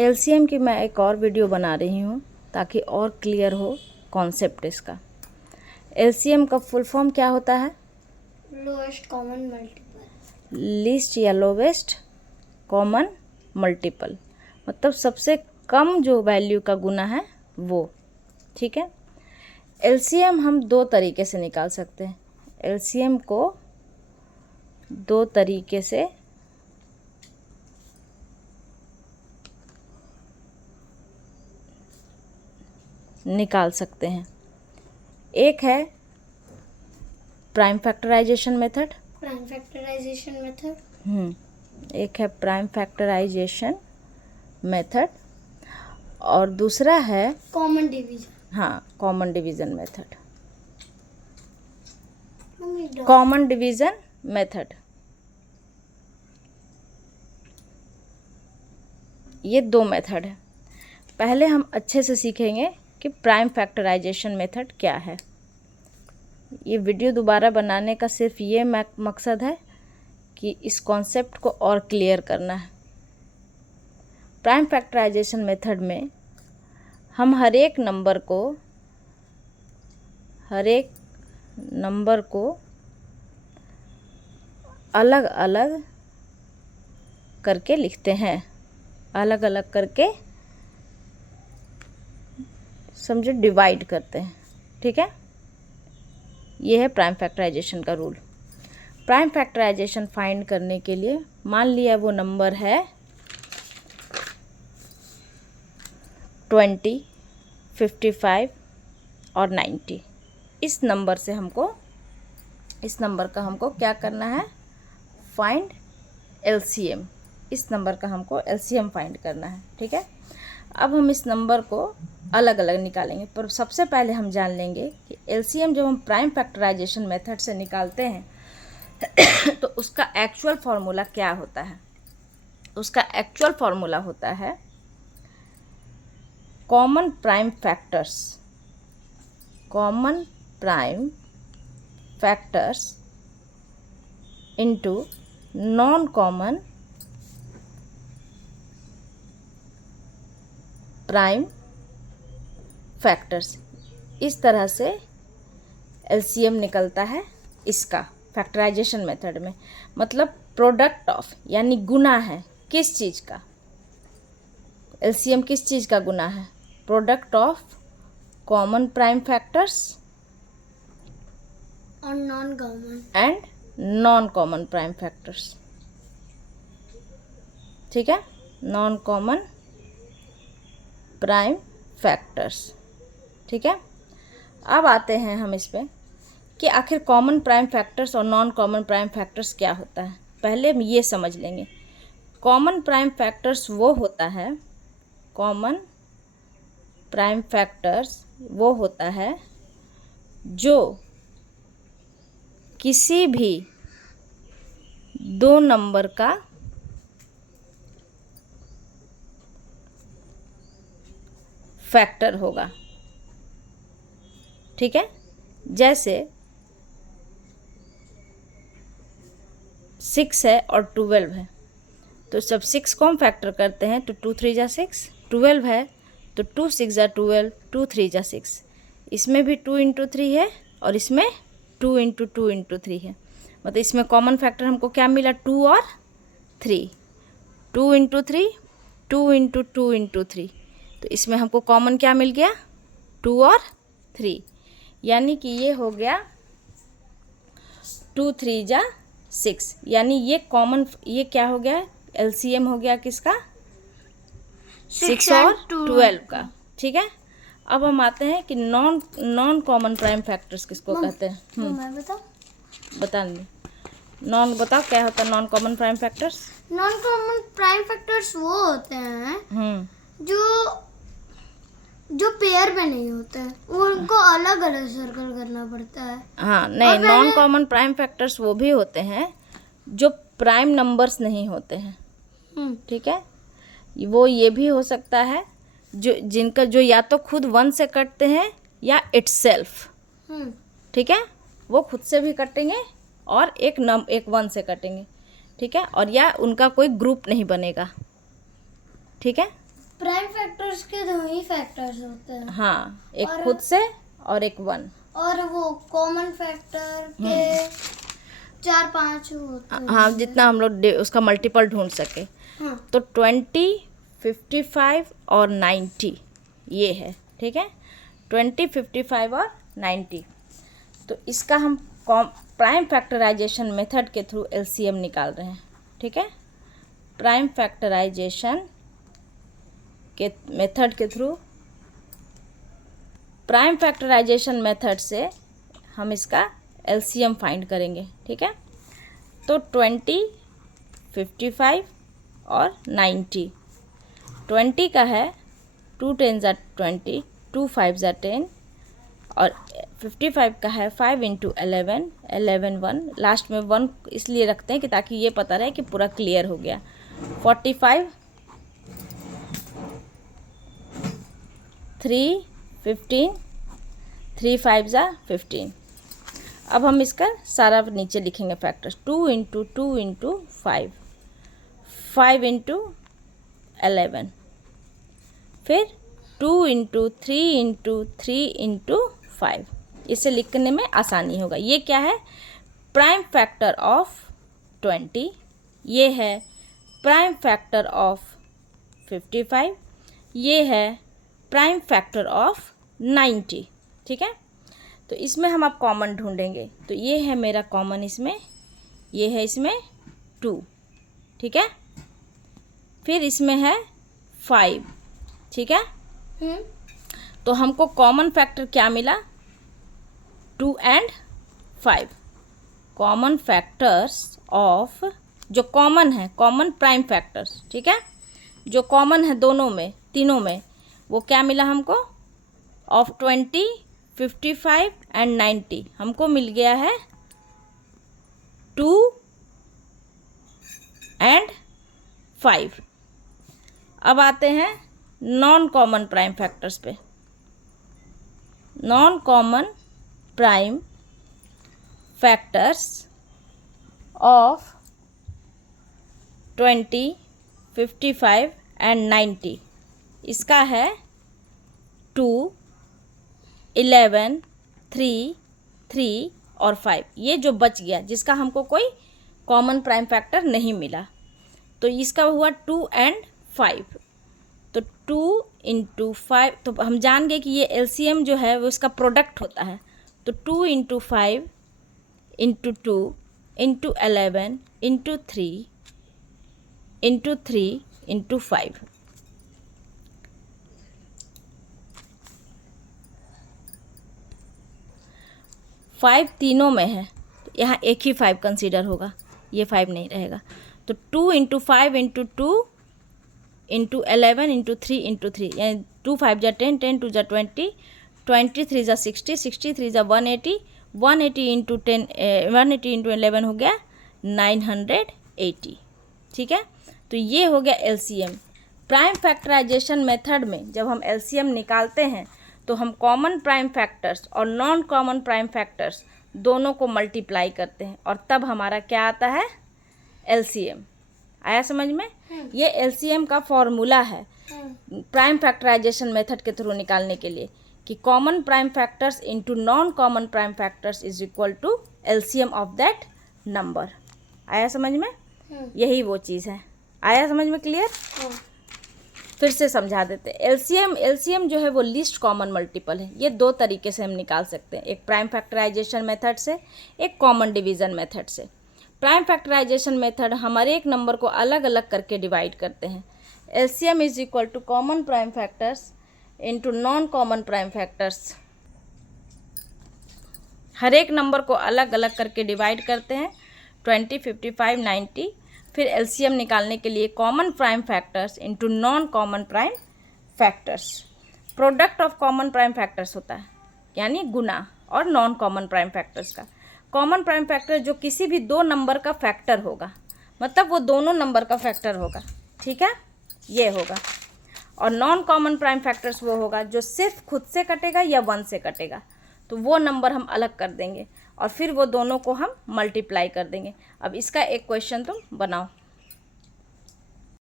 LCM की मैं एक और वीडियो बना रही हूँ ताकि और क्लियर हो कॉन्सेप्ट इसका। एलसीएम का फुल फॉर्म क्या होता है? Lowest common multiple. लीस्ट या लोवेस्ट कॉमन मल्टीपल, मतलब सबसे कम जो वैल्यू का गुना है वो। ठीक है। एलसीएम हम दो तरीके से निकाल सकते हैं। एलसीएम को दो तरीके से निकाल सकते हैं। एक है प्राइम फैक्टराइजेशन मेथड। एक है प्राइम फैक्टराइजेशन मेथड और दूसरा है कॉमन डिवीजन। हाँ, common division method. Common division method, ये दो मेथड है। पहले हम अच्छे से सीखेंगे कि प्राइम फैक्टराइजेशन मेथड क्या है। ये वीडियो दोबारा बनाने का सिर्फ ये मकसद है कि इस कॉन्सेप्ट को और क्लियर करना है। प्राइम फैक्टराइजेशन मेथड में हम हर एक नंबर को अलग अलग करके लिखते हैं, अलग अलग करके समझो डिवाइड करते हैं। ठीक है, ये है प्राइम फैक्टराइजेशन का रूल। प्राइम फैक्टराइजेशन फाइंड करने के लिए मान लिया वो नंबर है 20, 55 और 90। इस नंबर का हमको क्या करना है? Find LCM. इस नंबर का हमको एलसीएम फाइंड करना है। ठीक है। अब हम इस नंबर को अलग अलग निकालेंगे, पर सबसे पहले हम जान लेंगे कि एलसीएम जब हम प्राइम फैक्टराइजेशन मेथड से निकालते हैं तो उसका एक्चुअल फार्मूला क्या होता है? उसका एक्चुअल फार्मूला होता है common prime factors into non common prime factors. इस तरह से एलसीएम निकलता है इसका फैक्टराइजेशन मेथड में। मतलब प्रोडक्ट ऑफ यानी गुना है किस चीज़ का? एलसीएम किस चीज़ का गुना है? Product of common prime factors और नॉन कॉमन प्राइम फैक्टर्स। ठीक है, नॉन कॉमन प्राइम फैक्टर्स। ठीक है। अब आते हैं हम इस पे कि आखिर कॉमन प्राइम फैक्टर्स और नॉन कॉमन प्राइम फैक्टर्स क्या होता है। पहले हम ये समझ लेंगे। कॉमन प्राइम फैक्टर्स वो होता है, कॉमन प्राइम फैक्टर्स वो होता है जो किसी भी दो नंबर का फैक्टर होगा। ठीक है, जैसे 6 है और 12 है, तो जब 6 को हम फैक्टर करते हैं तो 2 3 जा 6, 12 है तो 2 6 जा 12, 2 3 जा 6। इसमें भी 2 इंटू 3 है और इसमें 2 इंटू 2 इंटू 3 है। मतलब इसमें कॉमन फैक्टर हमको क्या मिला? 2 और 3। 2 इंटू 3, 2 इंटू 2 इंटू 3, तो इसमें हमको कॉमन क्या मिल गया? 2 और 3। यानी कि ये हो गया 2 3 जा 6। यानी ये कॉमन, ये क्या हो गया? एलसीएम हो गया किसका? 6 और 12 का। ठीक है। अब हम आते हैं कि नॉन कॉमन प्राइम फैक्टर्स किसको कहते हैं। मैं बता दें। बताओ क्या होता है non common prime factors? Non common prime factors वो होते हैं जो पेयर में नहीं होते हैं, उनको अलग अलग सर्कल करना पड़ता है। हाँ, नहीं, नॉन कॉमन प्राइम फैक्टर्स वो भी होते हैं जो प्राइम नंबर्स नहीं होते हैं। ठीक है, वो ये भी हो सकता है जो या तो खुद 1 से कटते हैं या इटसेल्फ। ठीक है, वो खुद से भी कटेंगे और एक 1 से कटेंगे। ठीक है, और या उनका कोई ग्रुप नहीं बनेगा। ठीक है, प्राइम फैक्टर्स के दो ही फैक्टर्स होते हैं। हाँ, एक खुद से और एक 1। और वो कॉमन फैक्टर के 4-5 होते हैं। हाँ, जितना हम लोग उसका मल्टीपल ढूंढ सके। हाँ। तो 20, 55 और 90 ये है, ठीक है। 20, 55 और 90। तो इसका हम प्राइम फैक्टराइजेशन मेथड के थ्रू एलसीएम निकाल रहे हैं, ठीक है। प्राइम फैक्टराइजेशन के मेथड के थ्रू, प्राइम फैक्टराइजेशन मेथड से हम इसका एलसीएम फाइंड करेंगे, ठीक है। तो 20, 55 और 90। 20 का है 2 10 20, 2 5 10, और 55 का है 5 × 11, 11 1, लास्ट में 1 इसलिए रखते हैं कि ताकि ये पता रहे कि पूरा क्लियर हो गया। 45, 3 15, 3 5 15। अब हम इसका सारा नीचे लिखेंगे फैक्टर्स। 2 × 2 × 5, 5 × 11, फिर 2 × 3 × 3 × 5। इसे लिखने में आसानी होगा। ये क्या है? प्राइम फैक्टर ऑफ 20, ये है प्राइम फैक्टर ऑफ 55, ये है प्राइम फैक्टर ऑफ 90, ठीक है। तो इसमें हम अब कॉमन ढूंढेंगे। तो ये है मेरा कॉमन इसमें, ये है इसमें 2, ठीक है। फिर इसमें है 5, ठीक है। तो हमको कॉमन फैक्टर क्या मिला? 2 और 5। कॉमन फैक्टर्स ऑफ, जो कॉमन है, कॉमन प्राइम फैक्टर्स, ठीक है, जो कॉमन है दोनों में, तीनों में, वो क्या मिला हमको? ऑफ 20, 55 एंड 90 हमको मिल गया है 2 और 5। अब आते हैं नॉन कॉमन प्राइम फैक्टर्स पे। Non common prime factors of 20, 55 and 90, इसका है 2, 11, 3, 3 और 5। ये जो बच गया, जिसका हमको कोई कॉमन प्राइम फैक्टर नहीं मिला, तो इसका हुआ 2 और 5। तो 2 × 5, तो हम जान गए कि ये एलसीएम जो है वो इसका प्रोडक्ट होता है। तो 2 × 5 × 2 × 11 × 3 × 3 × 5। फाइव तीनों में है, तो यहाँ एक ही 5 कंसीडर होगा, ये 5 नहीं रहेगा। तो 2 × 5 × 2 × 11 × 3 × 3, यानी 2 5 10, 10 2 20, 23 60, 63 180, 180 × 10, 180 × 11 हो गया 980, ठीक है। तो ये हो गया एलसीएम। प्राइम फैक्टराइजेशन मेथड में जब हम एलसीएम निकालते हैं तो हम कॉमन प्राइम फैक्टर्स और नॉन कॉमन प्राइम फैक्टर्स दोनों को मल्टीप्लाई करते हैं, और तब हमारा क्या आता है? एलसीएम। आया समझ में? ये एलसीएम का फॉर्मूला है प्राइम फैक्टराइजेशन मेथड के थ्रू निकालने के लिए, कि common prime factors into non common prime factors is equal to LCM of that number. आया समझ में? यही वो चीज़ है। आया समझ में? क्लियर? फिर से समझा देते। एलसीएम जो है वो लीस्ट कॉमन मल्टीपल है। ये दो तरीके से हम निकाल सकते हैं, एक प्राइम फैक्टराइजेशन मेथड से, एक कॉमन डिवीज़न मेथड से। प्राइम फैक्टराइजेशन मेथड हमारे एक नंबर को अलग अलग करके डिवाइड करते हैं। LCM is equal to common prime factors into non common prime factors. हर एक नंबर को अलग अलग करके डिवाइड करते हैं, 20, 55, 90। फिर एलसीएम निकालने के लिए common prime factors into non common prime factors. Product of common prime factors होता है, यानी गुना, और नॉन कॉमन प्राइम फैक्टर्स का। कॉमन प्राइम फैक्टर जो किसी भी दो नंबर का फैक्टर होगा, मतलब वो दोनों नंबर का फैक्टर होगा, ठीक है, ये होगा। और नॉन कॉमन प्राइम फैक्टर्स वो होगा जो सिर्फ खुद से कटेगा या 1 से कटेगा, तो वो नंबर हम अलग कर देंगे और फिर वो दोनों को हम मल्टीप्लाई कर देंगे। अब इसका एक क्वेश्चन तुम बनाओ।